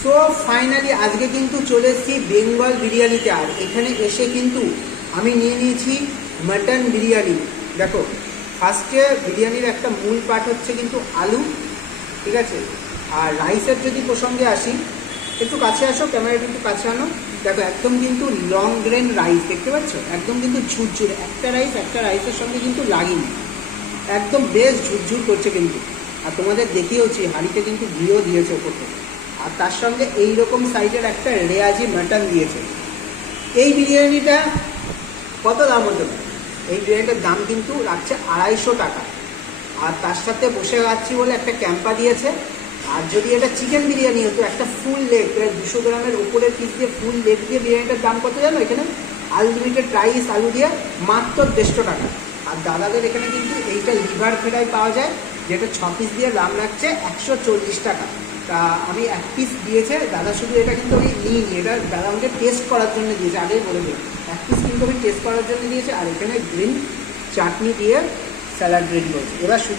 So finally আজকে কিন্তু চলে এসেছি বেঙ্গল বিরিয়ানিতে। আর এখানে এসে কিন্তু আমি নিয়ে নিয়েছি মাটন বিরিয়ানি। দেখো, ফার্স্টে বিরিয়ানির একটা মূল পার্ট হচ্ছে কিন্তু আলু, ঠিক আছে। আর রাইসের যদি প্রসঙ্গে আসি, একটু কাছে আসো, ক্যামেরাটা একটু কাছে আনো। দেখো একদম কিন্তু লং গ্রেন রাইস, দেখতে পাচ্ছ, একদম কিন্তু ঝুরঝুর, একটা রাইসের সঙ্গে কিন্তু লাগেনি, একদম বেশ ঝুরঝুর করছে কিন্তু। আর তোমাদের দেখিয়েওছি হাঁড়িতে কিন্তু ঘিও দিয়েছে ওপর থেকে। আর তার সঙ্গে এইরকম সাইজের একটা রেয়াজি মাটন দিয়েছে। এই বিরিয়ানিটা কত দাম হতে পারে? এই বিরিয়ানিটার দাম কিন্তু রাখছে 250 টাকা। আর তার সাথে বসে খাচ্ছি বলে একটা ক্যাম্পা দিয়েছে। আর যদি এটা চিকেন বিরিয়ানি হতো, একটা ফুল লেগ, প্রায় 200 গ্রামের উপরের পিস দিয়ে ফুল লেগ দিয়ে বিরিয়ানিটার দাম কত জানো? এখানে আনলিমিটেড রাইস আলু দিয়ে মাত্র 150 টাকা। আর দাদাদের এখানে কিন্তু এইটা লিভার ফ্রাই পাওয়া যায়, যেটা 6 পিস দিয়ে দাম রাখছে 140 টাকা। তা আমি 1 পিস দিয়েছে দাদা, শুধু এটা কিন্তু আমি নিইনি, এটা দাদা আমাকে টেস্ট করার জন্য দিয়েছে, আগেই বলে দিই 1 পিস কিন্তু আমি টেস্ট করার জন্য দিয়েছে। আর এখানে গ্রিন চাটনি দিয়ে স্যালাড রেডি করেছে। এবার শুধু